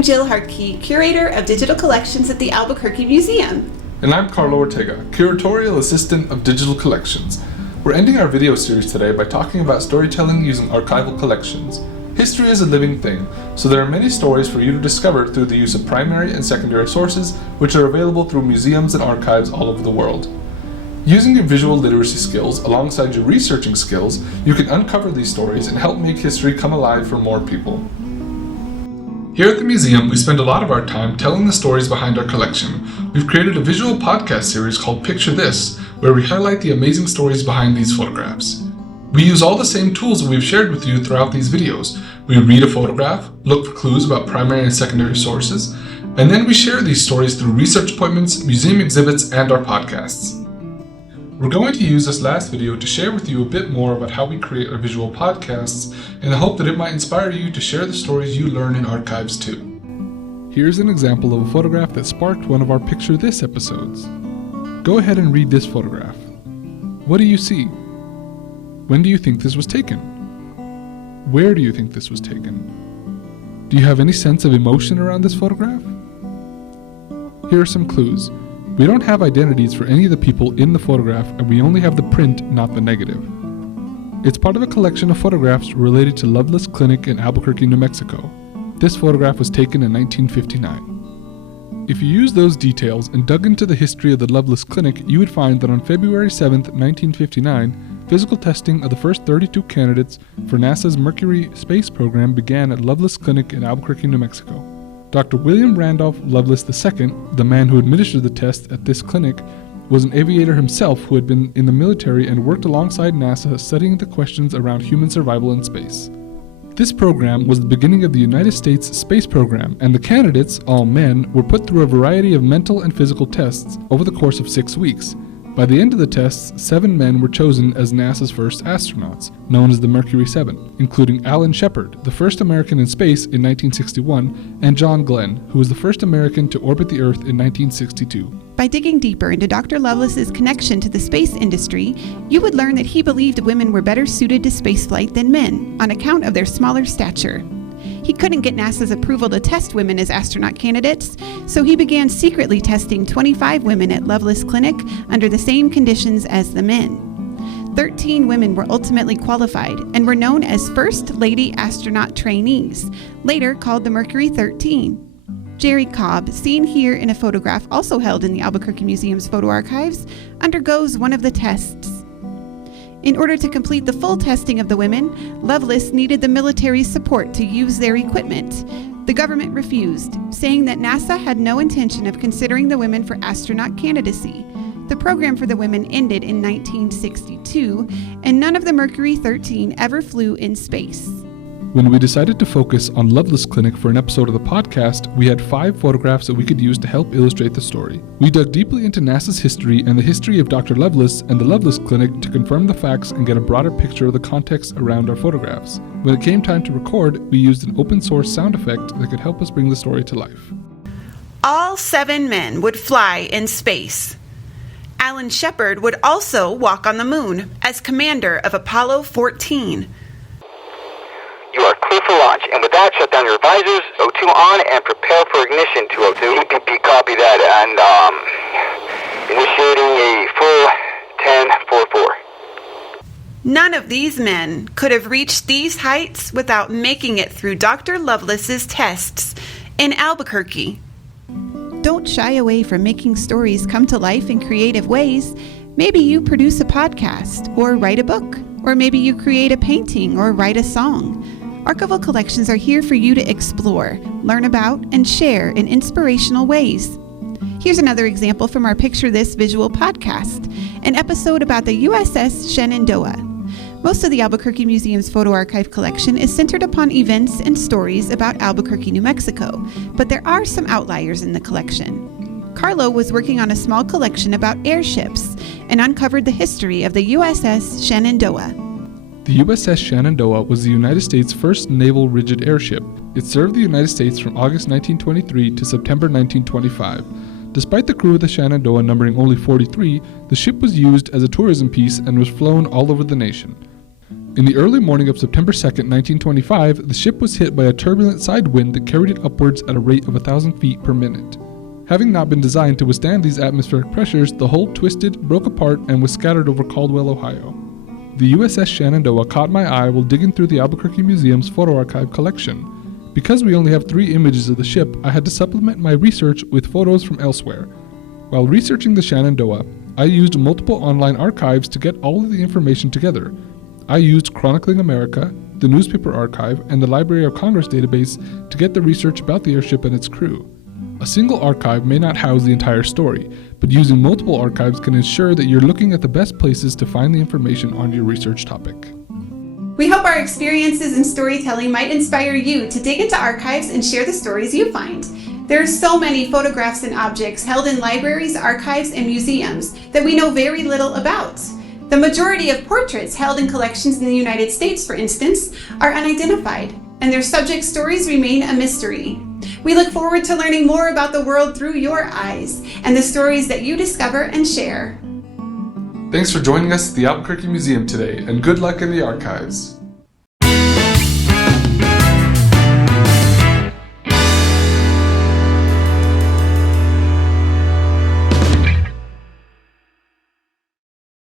I'm Jill Hartke, curator of digital collections at the Albuquerque Museum. And I'm Carlo Ortega, curatorial assistant of digital collections. We're ending our video series today by talking about storytelling using archival collections. History is a living thing, so there are many stories for you to discover through the use of primary and secondary sources, which are available through museums and archives all over the world. Using your visual literacy skills alongside your researching skills, you can uncover these stories and help make history come alive for more people. Here at the museum, we spend a lot of our time telling the stories behind our collection. We've created a visual podcast series called Picture This, where we highlight the amazing stories behind these photographs. We use all the same tools that we've shared with you throughout these videos. We read a photograph, look for clues about primary and secondary sources, and then we share these stories through research appointments, museum exhibits, and our podcasts. We're going to use this last video to share with you a bit more about how we create our visual podcasts in the hope that it might inspire you to share the stories you learn in archives too. Here's an example of a photograph that sparked one of our Picture This episodes. Go ahead and read this photograph. What do you see? When do you think this was taken? Where do you think this was taken? Do you have any sense of emotion around this photograph? Here are some clues. We don't have identities for any of the people in the photograph, and we only have the print, not the negative. It's part of a collection of photographs related to Loveless Clinic in Albuquerque, New Mexico. This photograph was taken in 1959. If you use those details and dug into the history of the Loveless Clinic, you would find that on February 7, 1959, physical testing of the first 32 candidates for NASA's Mercury space program began at Loveless Clinic in Albuquerque, New Mexico. Dr. William Randolph Lovelace II, the man who administered the test at this clinic, was an aviator himself who had been in the military and worked alongside NASA studying the questions around human survival in space. This program was the beginning of the United States space program, and the candidates, all men, were put through a variety of mental and physical tests over the course of 6 weeks. By the end of the tests, 7 men were chosen as NASA's first astronauts, known as the Mercury 7, including Alan Shepard, the first American in space in 1961, and John Glenn, who was the first American to orbit the Earth in 1962. By digging deeper into Dr. Lovelace's connection to the space industry, you would learn that he believed women were better suited to spaceflight than men, on account of their smaller stature. He couldn't get NASA's approval to test women as astronaut candidates, so he began secretly testing 25 women at Loveless Clinic under the same conditions as the men. 13 women were ultimately qualified and were known as First Lady Astronaut Trainees, later called the Mercury 13. Jerry Cobb, seen here in a photograph also held in the Albuquerque Museum's Photo Archives, undergoes one of the tests. In order to complete the full testing of the women, Lovelace needed the military's support to use their equipment. The government refused, saying that NASA had no intention of considering the women for astronaut candidacy. The program for the women ended in 1962, and none of the Mercury 13 ever flew in space. When we decided to focus on Loveless Clinic for an episode of the podcast, we had 5 photographs that we could use to help illustrate the story. We dug deeply into NASA's history and the history of Dr. Lovelace and the Loveless Clinic to confirm the facts and get a broader picture of the context around our photographs. When it came time to record, we used an open source sound effect that could help us bring the story to life. All 7 men would fly in space. Alan Shepard would also walk on the moon as commander of Apollo 14. You are clear for launch, and with that, shut down your visors, O2 on, and prepare for ignition, 202. Copy that, and, initiating a full 10-4-4. None of these men could have reached these heights without making it through Dr. Lovelace's tests in Albuquerque. Don't shy away from making stories come to life in creative ways. Maybe you produce a podcast, or write a book, or maybe you create a painting or write a song. Archival collections are here for you to explore, learn about, and share in inspirational ways. Here's another example from our Picture This visual podcast, an episode about the USS Shenandoah. Most of the Albuquerque Museum's photo archive collection is centered upon events and stories about Albuquerque, New Mexico, but there are some outliers in the collection. Carlo was working on a small collection about airships and uncovered the history of the USS Shenandoah. The USS Shenandoah was the United States' first naval rigid airship. It served the United States from August 1923 to September 1925. Despite the crew of the Shenandoah numbering only 43, the ship was used as a tourism piece and was flown all over the nation. In the early morning of September 2nd, 1925, the ship was hit by a turbulent side wind that carried it upwards at a rate of 1,000 feet per minute. Having not been designed to withstand these atmospheric pressures, the hull twisted, broke apart, and was scattered over Caldwell, Ohio. The USS Shenandoah caught my eye while digging through the Albuquerque Museum's Photo Archive collection. Because we only have 3 images of the ship, I had to supplement my research with photos from elsewhere. While researching the Shenandoah, I used multiple online archives to get all of the information together. I used Chronicling America, the Newspaper Archive, and the Library of Congress database to get the research about the airship and its crew. A single archive may not house the entire story, but using multiple archives can ensure that you're looking at the best places to find the information on your research topic. We hope our experiences in storytelling might inspire you to dig into archives and share the stories you find. There are so many photographs and objects held in libraries, archives, and museums that we know very little about. The majority of portraits held in collections in the United States, for instance, are unidentified, and their subject stories remain a mystery. We look forward to learning more about the world through your eyes and the stories that you discover and share. Thanks for joining us at the Albuquerque Museum today, and good luck in the archives.